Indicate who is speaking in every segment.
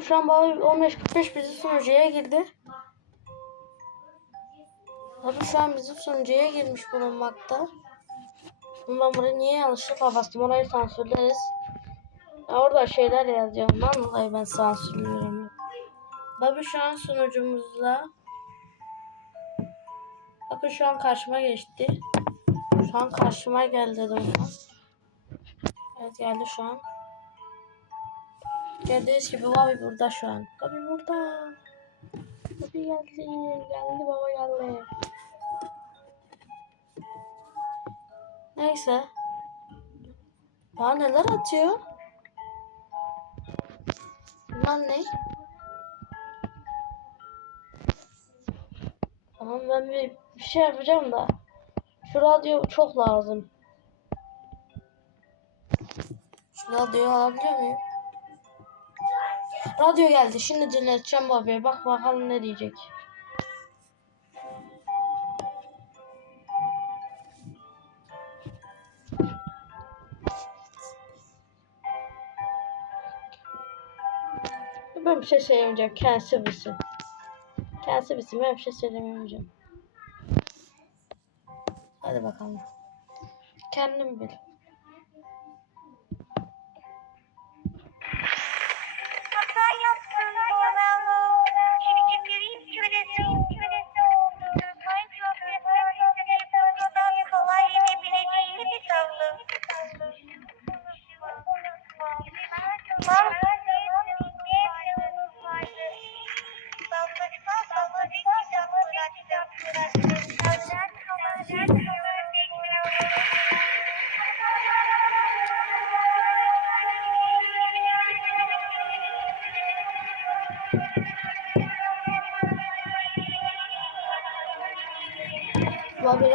Speaker 1: Şu an baba 15.45 bizi sunucuya girdi. Abi şu an bizim sunucuya girmiş bulunmakta. Ben buraya niye yanlışlıkla bastım orayı sansürleriz. Ya orada şeyler yazıyor. Ondan dolayı ben sansürlüyorum. Babi şu an sunucumuzda. Bakın şu an karşıma geçti. Şu an karşıma geldi dedim. Evet geldi şu an. Gördüğünüz gibi Babi burada şu an. Babi burada. Babi geldi. Geldi baba geldi. Neyse. Bana neler atıyor? Bunlar ne? Tamam ben bir, bir şey yapacağım da. Şu radyo çok lazım. Şu radyoyu alabiliyor muyum? Radyo geldi. Şimdi dinleteceğim babiye. Bak bakalım ne diyecek. Ben bir şey söylemeyeceğim. Kendisi bilsin. Kendisi bilsin. Ben bir şey söylemeyeceğim. Hadi bakalım. Kendim bil.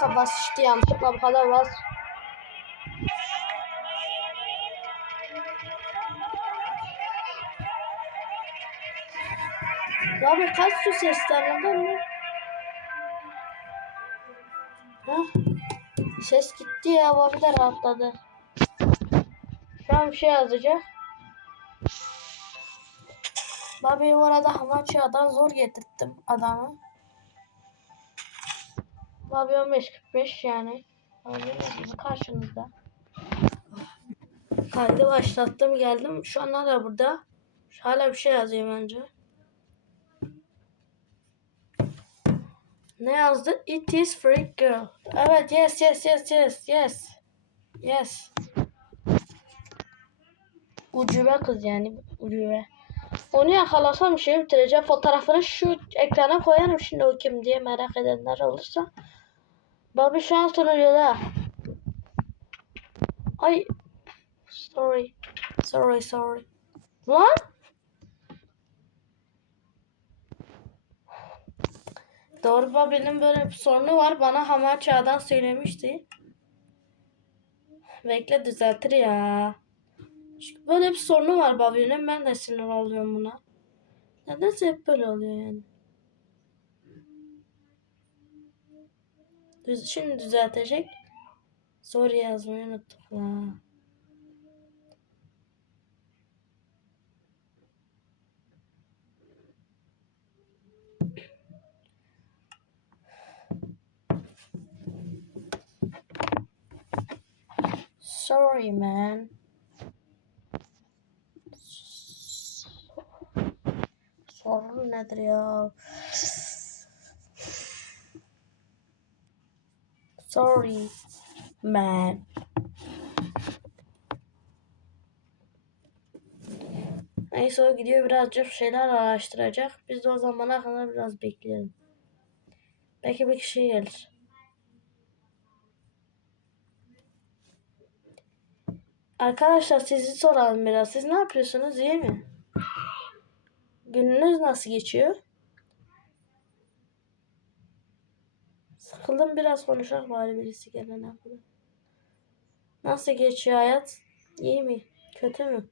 Speaker 1: Kafası şişti yanlışlıkla bu kadar bas. Abi kaç su seslenmeden mi? Hah. Ses gitti ya. Bobby de rahatladı. Şu an bir şey yazacak. Bobby'yi orada Hamachia'dan zor getirttim adamı. Bobby 15.45 yani. Karşınızda. Kaydı başlattım geldim. Şu an hala burada. Hala bir şey yazıyor bence. Ne yazdı? It is free girl. Evet yes yes yes yes yes. Yes. Ucube kız yani ucube. Onu yakalasam şey bitireceğim. Fotoğrafını şu ekrana koyarım şimdi o kim diye merak edenler olursa. Bobby şu an sunucuda. Ay. Sorry. Sorry sorry. Lan? Doğru Bobby'nin böyle bir sorunu var. Bana Hamar Çağ'dan söylemişti. Bekle düzeltir ya. Çünkü böyle bir sorunu var Bobby'nin. Ben de sinir oluyorum buna. Nedense hep böyle oluyor yani. Düz, şimdi düzeltecek. Soru yazmayı unuttuk la. Sorry man. Sorun nedir ya? Sorry man. Neyse o gidiyor birazcık şeyler araştıracak. Biz de o zamana kadar biraz bekleyelim. Belki bir kişi gelir. Arkadaşlar sizi soralım biraz. Siz ne yapıyorsunuz? İyi mi? Gününüz nasıl geçiyor? Sıkıldım biraz konuşak bari birisi gelene kadar. Nasıl geçiyor hayat? İyi mi? Kötü mü?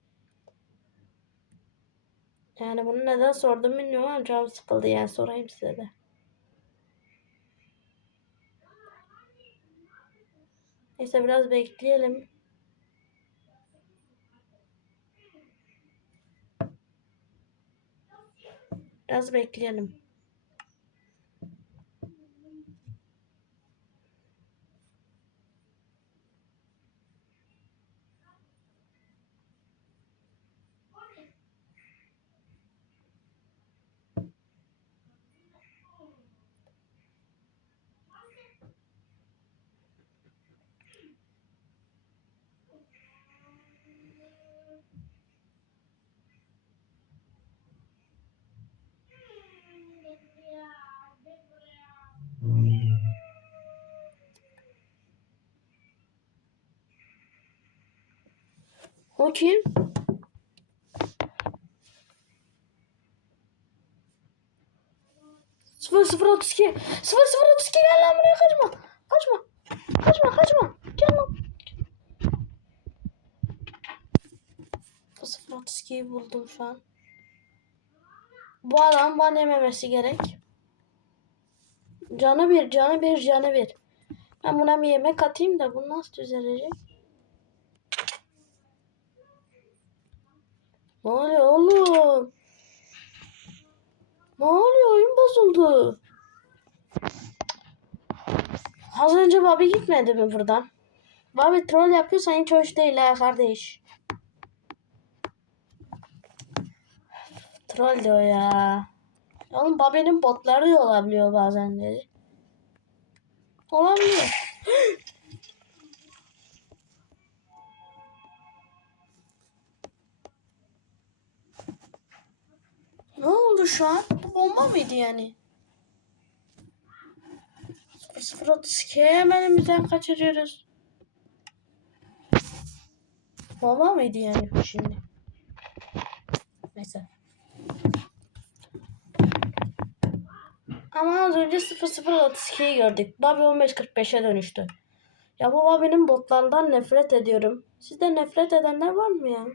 Speaker 1: Yani bunu neden sordum bilmiyorum ama canım sıkıldı yani sorayım size de. Neyse biraz bekleyelim. Biraz bekleyelim. O? Sıfır sıfır otuz iki. Sıfır sıfır otuz iki gel lan buraya kaçma. Kaçma. Kaçma kaçma. Gel lan. Sıfır otuz ikiyi buldum şu an. Bu adam bana yememesi gerek. Canı bir, canı bir, canı bir. Ben buna bir yemek atayım da bu nasıl düzelecek? Ne oluyor oğlum? Ne oluyor? Oyun bozuldu. Az önce Bobby gitmedi mi buradan? Bobby troll yapıyorsan hiç hoş değil ha kardeş. Troll diyor ya. Oğlum Bobby'nin botları da olabiliyor bazen dedi. Olabiliyor. Oldu şu an? Bu bomba mıydı yani? 0032 hemen elimizden kaçırıyoruz. Bomba mıydı yani şimdi? Neyse. Ama az önce 0032'yi gördük. Bobby 1545'e dönüştü. Ya bu Bobby'nin botlarından nefret ediyorum. Sizde nefret edenler var mı ya?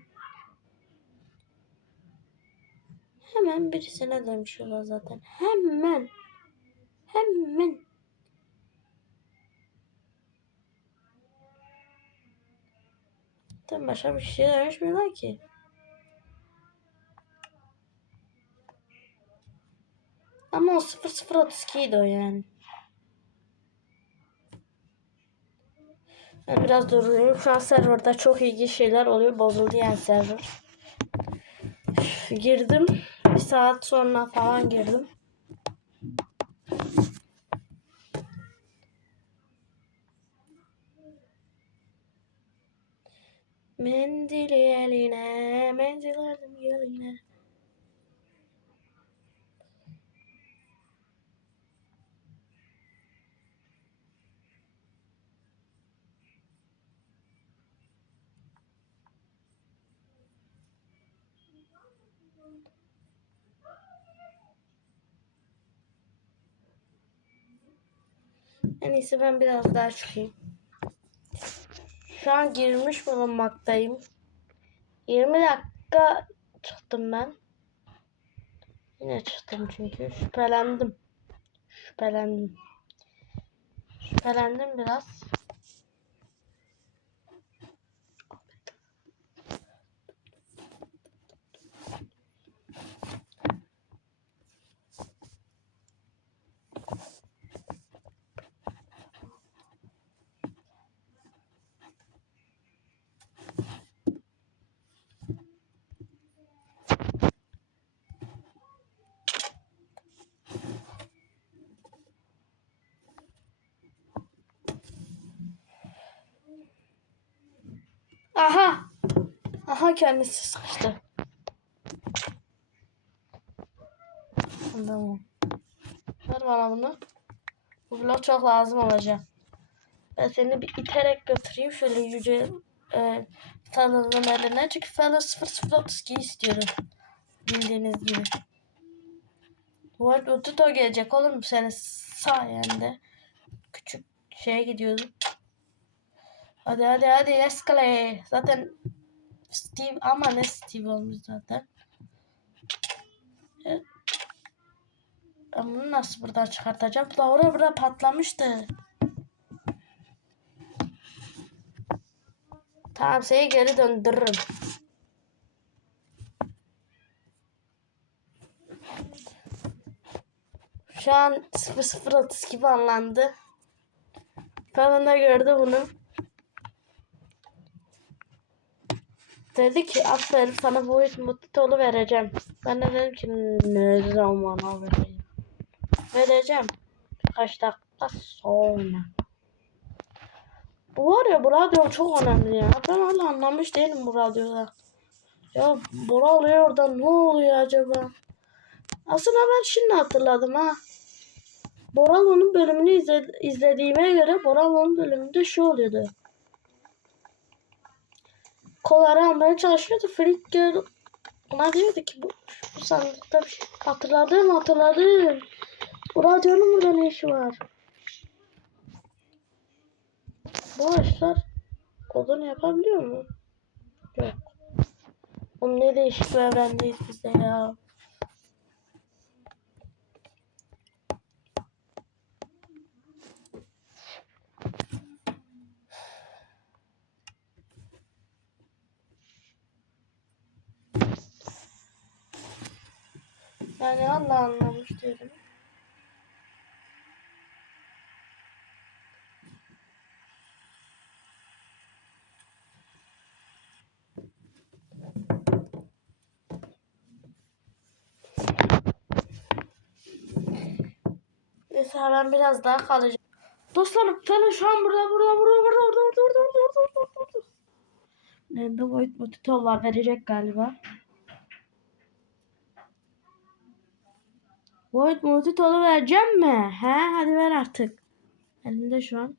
Speaker 1: Hemen birisine dönüşüyorlar zaten. Hemen. Hemen. Zaten başka bir şey dönüşmüyorlar ki. Ama o 0032 idi o yani. Ben biraz durayım. Şu an serverda çok ilginç şeyler oluyor. Bozuldu yani server. Girdim. Bir saat sonra falan girdim. Mendili eline, mendil aldım eline. En iyisi ben biraz daha çıkayım. Şu an girmiş bulunmaktayım. 20 dakika çıktım ben. Yine çıktım çünkü şüphelendim. Şüphelendim. Şüphelendim biraz. Aha. Aha kendisi sıkıştı. Tamam. Ver bana bunu. Bu blok çok lazım olacak. Ben seni bir iterek götüreyim şöyle yüce e, tanrının eline. Çünkü Feather 0032 istiyorum. Bildiğiniz gibi. Bu arada Tuto gelecek oğlum senin sayende. Küçük şeye gidiyordum. Hadi hadi hadi let's. Zaten Steve ama ne Steve olmuş zaten. Evet. Ben bunu nasıl buradan çıkartacağım? Laura burada patlamıştı. Tamam seni geri döndürürüm. Şu an 0032 banlandı. Falan da gördü bunu. Dedi ki aferin sana bu iş mutlu vereceğim. Ben de dedim ki ne zaman vereyim. Vereceğim. Kaç dakika sonra. Bu var ya bu radyo çok önemli ya. Ben hala anlamış değilim bu radyoda. Ya Bora oluyor orada ne oluyor acaba? Aslında ben şimdi hatırladım ha. Boralo'nun bölümünü izle, izlediğime göre Boralo'nun bölümünde şu oluyordu. Kolları almaya çalışıyordu. Flick girl ona diyordu ki bu, bu sandıkta bir şey. Hatırladım hatırladım. Bu radyonun burada ne işi var? Bu ağaçlar odun yapabiliyor mu? Yok. Oğlum ne değişik bir evrendeyiz biz de ya. Yani Allah anlamış diyorum. Neyse ben biraz daha kalacağım. Dostlarım Felin şu an burada burada burada burada burada burada burada burada burada burada burada. Nerede Void Motito'lar verecek galiba. Void Motito'lu vereceğim mi? He hadi ver artık. Elimde şu an.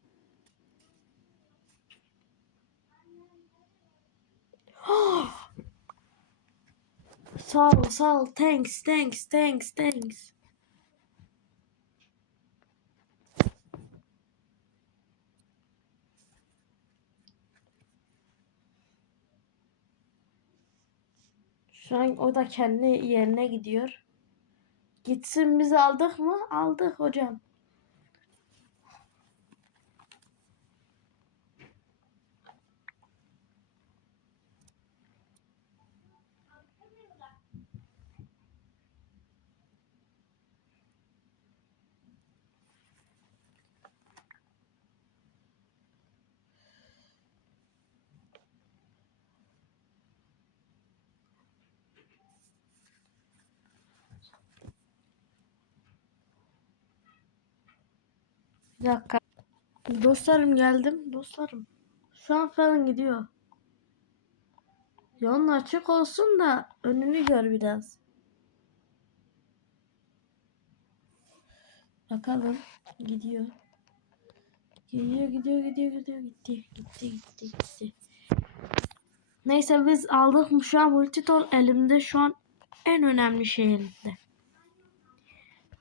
Speaker 1: sağ ol sağ ol. Thanks thanks thanks thanks. Şu an o da kendi yerine gidiyor. Gitsin biz aldık mı? Aldık hocam. Bir dakika. Dostlarım geldim. Dostlarım. Şu an falan gidiyor. Yolun açık olsun da önünü gör biraz. Bakalım. Gidiyor. Gidiyor gidiyor gidiyor gidiyor gitti gitti gitti gitti. Neyse biz aldık şu an multitol elimde şu an en önemli şey elimde.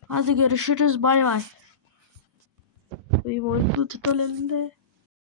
Speaker 1: Hadi görüşürüz bay bay. 여기 뭐, 또 듣돌렸는데.